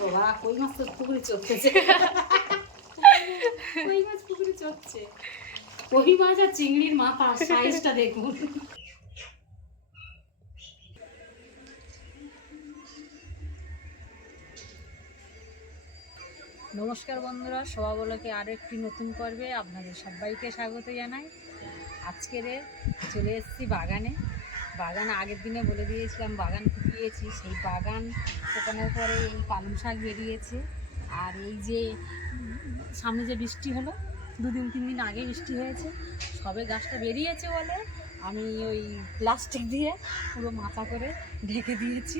বাবা, কই মাছ তো পুকুরে আর নমস্কার বন্ধুরা সবাবলকে আরও একটি নতুন পর্বে আপনাদের সবাইকে স্বাগত জানাই। আজকের চলে এসেছি বাগানে। বাগান আগের দিনে বলে দিয়েছিলাম, বাগান ফুটিয়েছি, সেই বাগান ফোটানোর পরে এই পালং শাক বেরিয়েছে। আর এই যে সামনে যে বৃষ্টি হলো, দুদিন তিন দিন আগে বৃষ্টি হয়েছে, সবে গাছটা বেরিয়েছে বলে আমি ওই প্লাস্টিক দিয়ে পুরো মাথা করে ঢেকে দিয়েছি।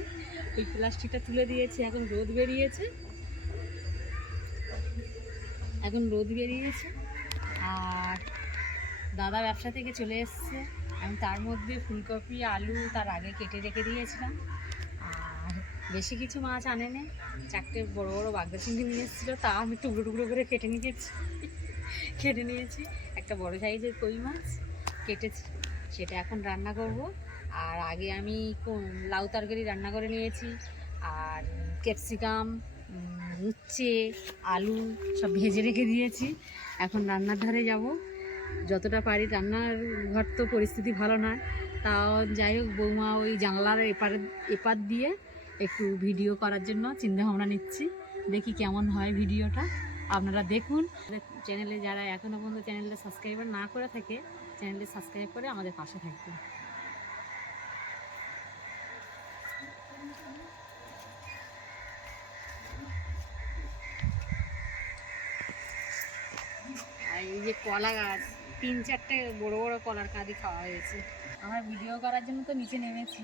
ওই প্লাস্টিকটা তুলে দিয়েছি, এখন রোদ বেরিয়েছে। এখন রোদ বেরিয়েছে। আর দাদা ব্যবসা থেকে চলে এসছে। আমি তার মধ্যে ফুলকপি, আলু তার আগে কেটে রেখে দিয়েছিলাম। আর বেশি কিছু মাছ আনে আনেনি। চারটে বড় বড় বাগদা চিংড়ি নিয়ে এসেছিল তা আমি টুকরো টুকরো করে কেটে নিয়েছি। কেটে নিয়েছি। একটা বড় সাইজের কই মাছ কেটেছি। সেটা এখন রান্না করব। আর আগে আমি লাউ তরকারি রান্না করে নিয়েছি। আর ক্যাপসিকাম উচ্ছে, আলু সব ভেজে রেখে দিয়েছি। এখন রান্নার ধারে যাব। যতটা পারি রান্নার ঘর তো পরিস্থিতি ভালো নয়। তাও যাই হোক, বৌমা ওই জানলার এপারে, এপার দিয়ে একটু ভিডিও করার জন্য চিন্তা ভাবনা নিচ্ছি। দেখি কেমন হয় ভিডিওটা। আপনারা দেখুন। চ্যানেলে যারা এখনও পর্যন্ত চ্যানেলটা সাবস্ক্রাইবার না করে থাকে চ্যানেলটি সাবস্ক্রাইব করে আমাদের পাশে থাকবে এই যে কলা গাছ। তিন চারটে বড় বড় কলার কাঁদি খাওয়া হয়েছে। আমার ভিডিও করার জন্য তো নিচে নেমেছি।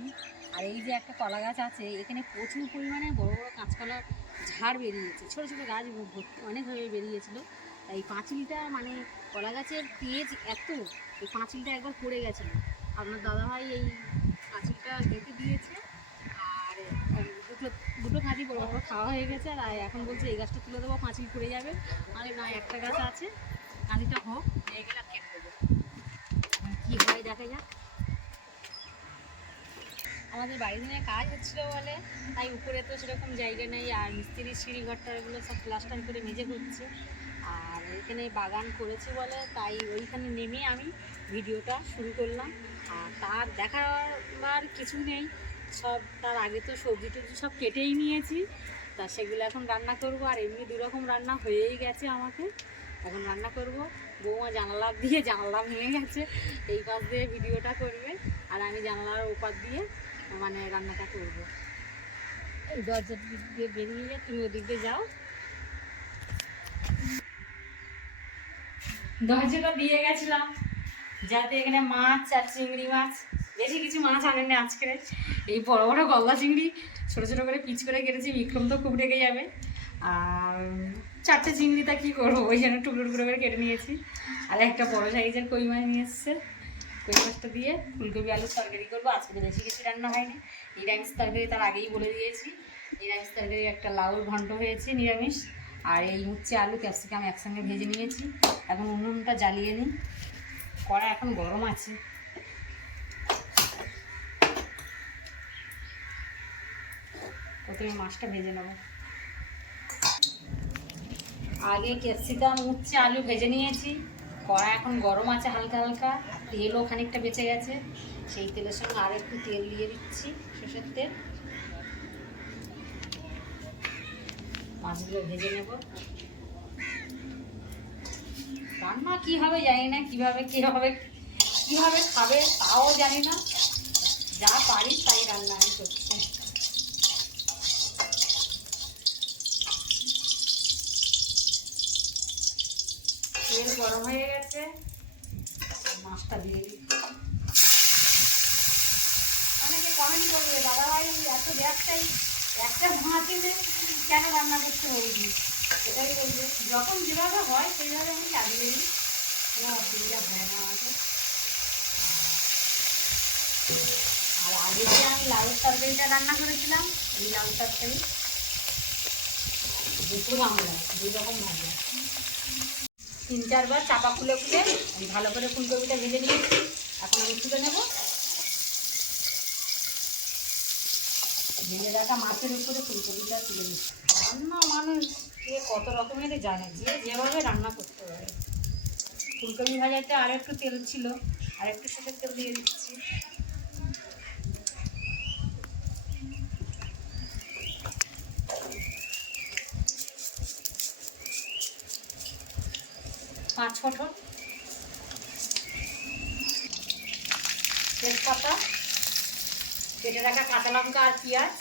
আর এই যে একটা কলা গাছ আছে, এখানে প্রচুর পরিমাণে বড় বড় কাঁচকলার ঝাড় বেরিয়েছে। ছোটো ছোটো গাছ অনেকভাবে বেরিয়েছিল। তাই পাঁচিলটা মানে কলা গাছের তেজ এত এই পাঁচিলটা একবার পড়ে গেছিল। আপনার দাদাভাই এই পাঁচিলটা কেটে দিয়েছে। আর দুটো দুটো কাঁদি বড় বড় খাওয়া হয়ে গেছে। আর এখন বলছে এই গাছটা তুলে দেবো, পাঁচিল পড়ে যাবে। মানে না, একটা গাছ আছে। কাঁদিটা হোক গেলে কেটে দেবো। হয় দেখা যাক। আমাদের বাড়িতে নিয়ে কাজ হচ্ছিল বলে, তাই উপরে তো সেরকম জায়গা নেই, আর মিস্ত্রির সিঁড়ি ঘরটা এগুলো সব প্লাস্টার করে মেজে করছে। আর এখানে বাগান করেছে বলে, তাই ওইখানে নেমে আমি ভিডিওটা শুরু করলাম। আর তার দেখাবার কিছু নেই, সব তার আগে তো সবজি টবজি সব কেটেই নিয়েছি। তা সেগুলো এখন রান্না করব, আর এমনি দুরকম রান্না হয়েই গেছে আমাকে। এখন রান্না করব। বৌমা জানালা দিয়ে জানলা ভেঙে গেছে। এই পাশ দিয়ে ভিডিওটা করবে আর আমি জানালার ওপার দিয়ে মানে রান্নাটা করব। এই দরজার দিক দিয়ে বেরিয়ে গিয়ে তুমি ওদিক দিয়ে যাও। দরজাটা দিয়ে গেছিলাম, যাতে এখানে মাছ আর চিংড়ি মাছ, বেশি কিছু মাছ আনেনি আজকে। এই বড় বড় গলদা চিংড়ি, ছোটো ছোটো করে পিচ করে কেটেছি, বিক্রম তো খুব রেগে যাবে। আর চারটে চিংড়িটা কী করব? ওই জন্য টুকরো টুকরো করে কেটে নিয়েছি। আর একটা বড় সাইজের কই মাছ নিয়ে এসছে। কই মাছটা দিয়ে ফুলকপি, আলুর তরকারি করব। আজকে তো বেশি কিছু রান্না হয়নি। নিরামিষ তরকারি তার আগেই বলে দিয়েছি। নিরামিষ তরকারি একটা লাউর ঘন্ট হয়েছে, নিরামিষ। আর এই হচ্ছে আলু, ক্যাপসিকাম একসঙ্গে ভেজে নিয়েছি। এখন উনুনটা জ্বালিয়ে নিই। কড়া এখন গরম আছে। প্রথমে মাছটা ভেজে নেব। আগে ক্যাপসিকাম, উচ্ছে, আলু ভেজে নিয়েছি। কড়া এখন গরম আছে হালকা হালকা। তেলও খানিকটা বেঁচে গেছে। সেই তেলের সঙ্গে আর একটু তেল দিয়ে দিচ্ছি, সর্ষের তেল। মাছগুলো ভেজে নেব। রান্না কি হবে জানি না, কীভাবে কি হবে কীভাবে খাবে তাও জানি না। যা পারি তাই রান্না আমি করছি। তেল গরম হয়ে গেছে। মাছটা দিয়ে দিই অনেকে কমেন্ট করবে, দাদা ভাই, এত ব্যবসায়ী, একটা এনে কেন রান্না করতে হয়নি এটাই বলবে। যখন যেভাবে হয়, সেইভাবে আমি লাগিয়ে দিই। কোনো অসুবিধা হয় না আমাকে। আর আগে যে আমি লাউর তরকারিটা রান্না করেছিলাম, এই লাউ তরকারি দুটো বাংলা, দুই রকম ভাজা। তিন চারবার চাপা খুলে খুলে আমি ভালো করে ফুলকপিটা ভেজে নিয়েছি। এখন আমি তুলে নেব। ভেজে রাখা মাছের উপরে ফুলকপিটা তুলে নিচ্ছি। রান্না মানুষ কে কত রকমের জানে, যে যেভাবে রান্না করতে পারে। ফুলকপি ভাজাতে আর একটু তেল ছিল আর একটু সরষের তেল দিয়ে দিচ্ছি। পাঁচ ফোটন তেজপাতা। কেটে রাখা কাঁচা লঙ্কা আর পেঁয়াজ।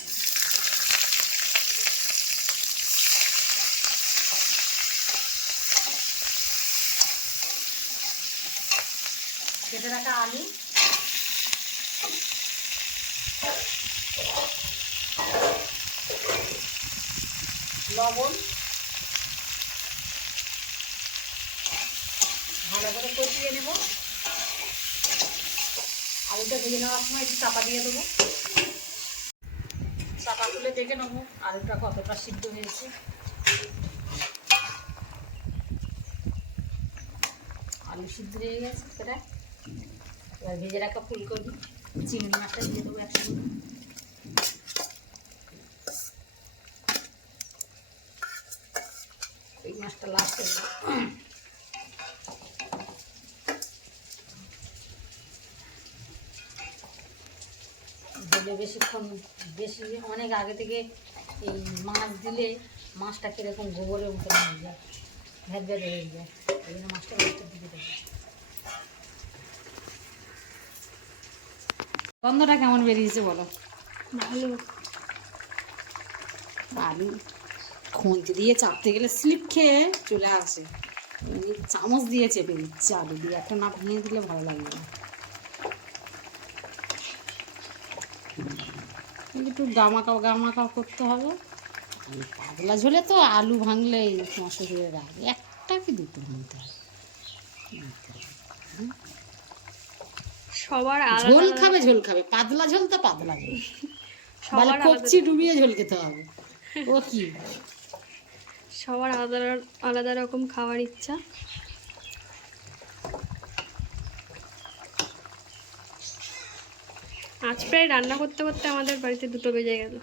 কেটে রাখা আলু। লবণ ভালো করে কষিয়ে আলুটা ভেজে নেওয়ার সময় একটু চাপা দিয়ে দেবো। চাপা তুলে দেখে নেব আলুটা কতটা সিদ্ধ হয়েছে। আলু সিদ্ধ হয়ে গেছে সেটা। এবার ভেজে রাখা ফুলকপি, চিংড়ি মাছটা দিয়ে দেবো একসঙ্গে। এই মাছটা লাস্টে দিলে বেশিক্ষণ বেশি অনেক আগে থেকে এই মাছ দিলে মাছটা কীরকম গোবরের মতন হয়ে যায় ভেদ ভেদ হয়ে যায়। এই জন্য মাছটা লাস্টের দিকে দেবো গন্ধটা কেমন বেরিয়েছে বলো? ভালো। আলু খুঁজতে দিয়ে চাপতে গেলে স্লিপ খেয়ে চলে আসে। এমনি চামচ দিয়ে চেপে দিচ্ছে আলু দিয়ে। একটা না ভেঙে দিলে ভালো লাগবে না। একটু গামাকা গামাকা করতে হবে। পাতলা ঝোলে তো আলু ভাঙলে তোমার শ্বশুরের রাগ একটা কি দুটো ভাঙতে হবে? সবার ঝোল খাবে ঝোল খাবে। পাতলা ঝোল তো পাতলা ঝোল। আলাদা কপচি ডুবিয়ে ঝোল খেতে হবে। ও কি? সবার আলাদা আলাদা রকম খাওয়ার ইচ্ছা। আজ প্রায় রান্না করতে করতে আমাদের বাড়িতে দুটো বেজে গেল।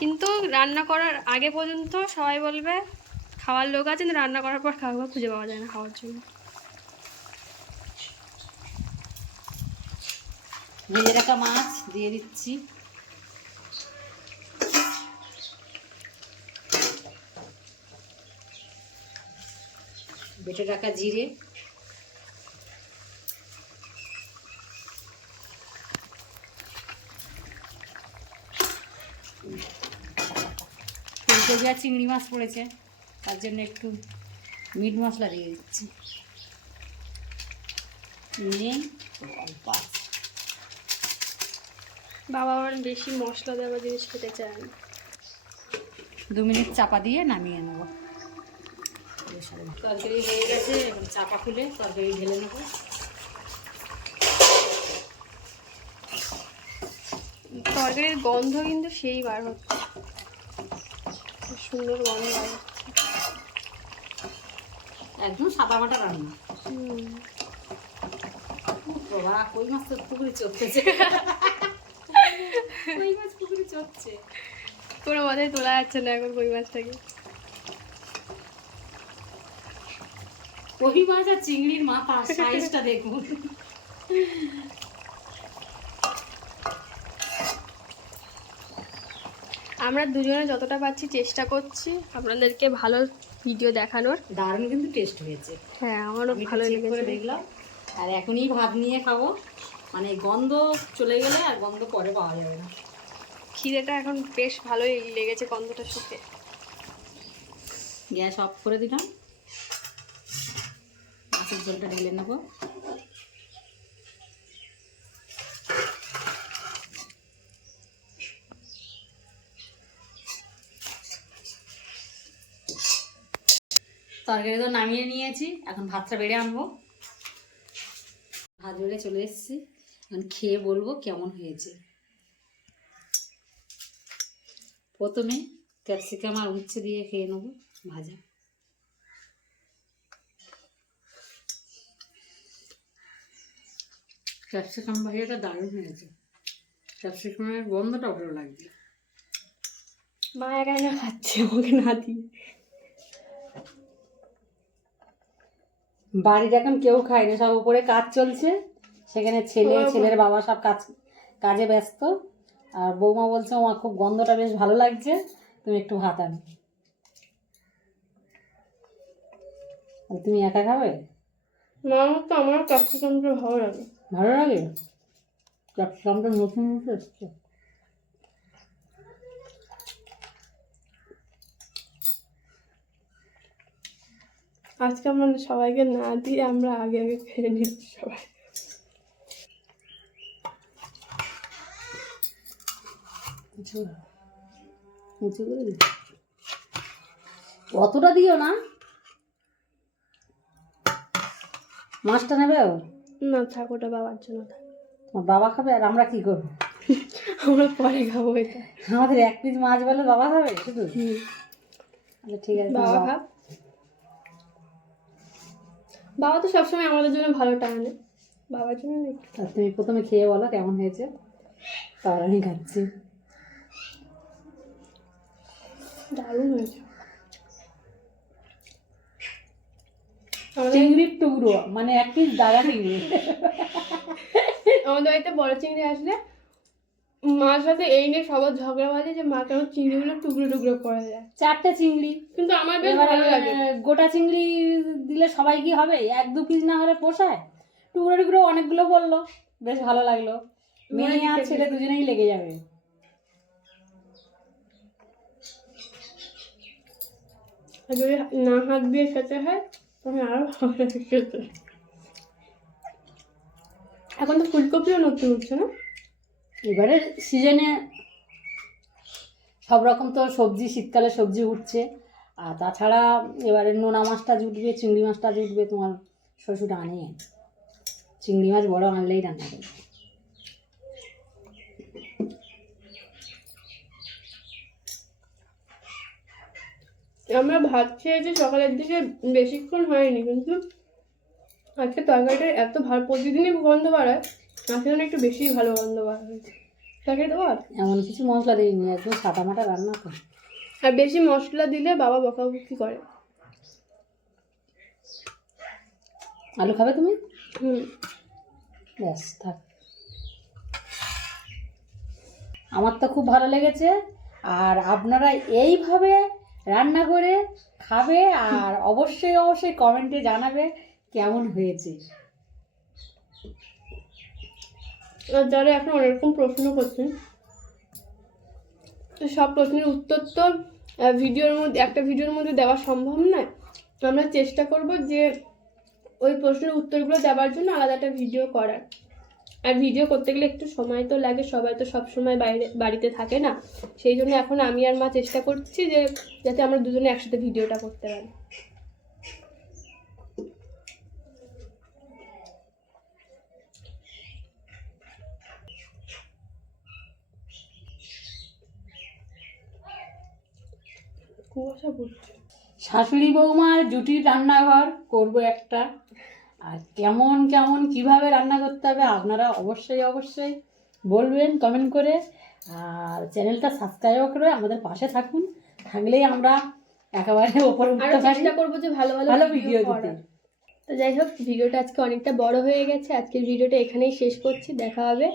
কিন্তু রান্না করার আগে পর্যন্ত সবাই বলবে, খাওয়ার লোক আছে, কিন্তু রান্না করার পর খাওয়া খুঁজে পাওয়া যায় না খাওয়ার জন্য। মাছ দিয়ে দিচ্ছি। বেটে রাখা জিরে। ফুলকপি চিংড়ি মাছ পড়েছে তার জন্য একটু মিট মশলা দিয়ে দিচ্ছি। অল্প বাবা আবার বেশি মশলা দেওয়া জিনিস খেতে চায় না। দু মিনিট চাপা দিয়ে নামিয়ে নেব। তরকারি হয়ে গেছে এবার চাপা খুলে তরকারি ঢেলে নেব। তরকারির গন্ধ কিন্তু সেই বার হচ্ছে। সুন্দর গন্ধ একদম সাদা মাটা রান্না। বাবা কই মাছ তো পুকুরে চড়তেছে? কই মাছ পুকুরে চড়ছে? কোনো মাথায় তোলা যাচ্ছে না এখন কই মাছটাকে? কই মাছ আর চিংড়ির মাথা সাইজটা দেখুন। আমরা দুজনে যতটা পাচ্ছি চেষ্টা করছি আপনাদেরকে ভালো ভিডিও দেখানোর। দারুণ কিন্তু টেস্ট হয়েছে। হ্যাঁ আমারও আমি ভালো লেগেছে। দেখলাম। আর এখনই ভাত নিয়ে খাব। মানে গন্ধ চলে গেলে আর গন্ধ পরে পাওয়া যাবে না। খিদেটা এখন বেশ ভালোই লেগেছে গন্ধটা শুকে। গ্যাস অফ করে দিলাম। মাছের ঝোলটা ঢেলে নেব। তরকারি তো নামিয়ে নিয়েছি, এখন ভাতটা বেড়ে আনব। ভাত বেড়ে চলে এসেছি, এখন খেয়ে বলব কেমন হয়েছে। প্রথমে ক্যাপসিকাম আর উচ্ছে দিয়ে খেয়ে নেব, ভাজা। ক্যাপসিকাম ভাজাটা দারুণ হয়েছে। ক্যাপসিকামের গন্ধটা ভালো লাগছে। মা একা একা খাচ্ছে, আমাকে না দিয়ে। বাড়ির এখন কেউ খায় না সব উপরে কাজ চলছে। সেখানে ছেলে ছেলের বাবা সব কাজ কাজে ব্যস্ত। আর বৌমা বলছে আমার খুব গন্ধটা বেশ ভালো লাগছে। তুমি একটু ভাত আনো। তুমি একা খাবে? মা তো আমার ক্যাপসিকামটা ভালো লাগে। ভালো লাগে? ক্যাপসিকামটা নতুন নতুন এসছে আজকে আমরা সবাইকে না দিয়ে আমরা আগে আগে খেয়ে নিচ্ছি সবাই। অতটা দিও না। মাছটা নেবে? না থাক ওটা বাবার জন্য। তোমার বাবা খাবে আর আমরা কি করব? আমরা পরে খাব এটা। আমাদের এক পিস মাছ বলে বাবা খাবে শুধু? আচ্ছা ঠিক আছে বাবা। খাক। বাবা তো সবসময় আমাদের জন্য ভালো টানে। বাবার জন্য আর তুমি প্রথমে খেয়ে বলো কেমন হয়েছে? তারপর আমি খাচ্ছি। দারুণ হয়েছে। চিংড়ির টুকরো মানে এক পিস দাদা চিংড়ি আমাদের বাড়িতে বড় চিংড়ি আসলে মার সাথে এই নিয়ে সবার ঝগড়া বাজে যে মা কেন চিংড়িগুলো টুকরো টুকরো করে দেয়। চারটে চিংড়ি। কিন্তু আমার বেশ ভালো লাগে। গোটা চিংড়ি দিলে সবাই কি হবে? এক দু পিস না হলে পোষায় টুকরো টুকরো অনেকগুলো বলল বেশ ভালো লাগল। মেয়ে আর ছেলে দুজনেই লেগে যাবে। যদি না হাত দিয়ে খেতে হয় তখন আরও ভালো লাগে খেতে। এখন তো ফুলকপিও নতুন উঠছে না? এবারে সিজনে সব রকম তো সবজি, শীতকালে সবজি উঠছে। আর তাছাড়া এবারে নোনা মাছটা জুটবে চিংড়ি মাছটা জুটবে তোমার শ্বশুর আনে চিংড়ি মাছ বড় আনলেই রান্না করবে। আমরা ভাত খেয়েছি, সকালের দিকে বেশিক্ষণ হয়নি, কিন্তু আজকে তরকারিটা এত ভালো, প্রতিদিনই গন্ধ বাড়ায়। আজকে যেন একটু বেশি ভালো গন্ধ বার হয়েছে। তাকে দেওয়ার এমন কিছু মশলা দিইনি একদম সাদা মাটা রান্না তো আর বেশি মশলা দিলে বাবা বকাবকি করে। আলু খাবে তুমি? হুম। ব্যাস থাক। আমার তো খুব ভালো লেগেছে আর আপনারা এইভাবে রান্না করে খাবে আর অবশ্যই অবশ্যই কমেন্টে জানাবে কেমন হয়েছে। আর যারা এখন অনেকরকম প্রশ্ন করছেন সব প্রশ্নের উত্তর তো ভিডিওর মধ্যে, একটা ভিডিওর মধ্যে দেওয়া সম্ভব নয়। আমরা চেষ্টা করব যে ওই প্রশ্নের উত্তরগুলো দেওয়ার জন্য আলাদা একটা ভিডিও করার। আর ভিডিও করতে গেলে একটু সময় তো লাগে, সবাই তো সব সময় বাইরে, বাড়িতে থাকে না। সেই জন্য এখন আমি আর মা চেষ্টা করছি যে, যাতে আমরা দুজনে একসাথে ভিডিওটা করতে পারি। কুয়াশা পড়ছে। শাশুড়ি বৌমার জুটির রান্নাঘর করব একটা। আর কেমন কেমন কীভাবে রান্না করতে হবে আপনারা অবশ্যই অবশ্যই বলবেন কমেন্ট করে। আর চ্যানেলটা সাবস্ক্রাইব করে আমাদের পাশে থাকুন। থাকলেই আমরা একেবারে ওপর উঠতে চেষ্টা করব যে ভালো ভালো ভিডিও দিতে। তো যাই হোক ভিডিওটা আজকে অনেকটা বড় হয়ে গেছে। আজকের ভিডিওটা এখানেই শেষ করছি। দেখা হবে।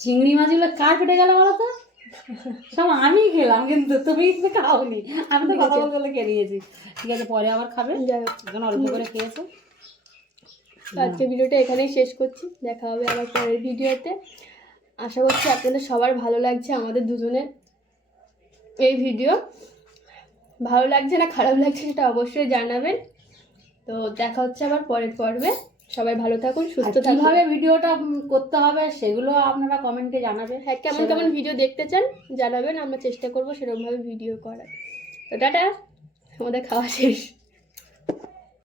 চিংড়ি মাছগুলো কার পেটে গেল বলো তো? সব আমি খেলাম কিন্তু তুমি খাওনি। আমি তো কথা বলতে বলতে খেয়ে নিয়েছি। ঠিক আছে পরে আবার খাবে। এখন অল্প করে খেয়েছো। তো আজকের ভিডিওটা এখানেই শেষ করছি। দেখা হবে আবার পরের ভিডিওতে। আশা করছি আপনাদের সবার ভালো লাগছে আমাদের দুজনের এই ভিডিও। ভালো লাগছে না খারাপ লাগছে সেটা অবশ্যই জানাবেন। তো দেখা হচ্ছে আবার পরের পর্বে। সবাই ভালো থাকুন সুস্থ থাকুন। কীভাবে ভিডিওটা করতে হবে সেগুলো আপনারা কমেন্টে জানাবেন। হ্যাঁ কেমন কেমন ভিডিও দেখতে চান জানাবেন আমরা চেষ্টা করব সেরকমভাবে ভিডিও করার। তো টাটা আমাদের খাওয়া শেষ।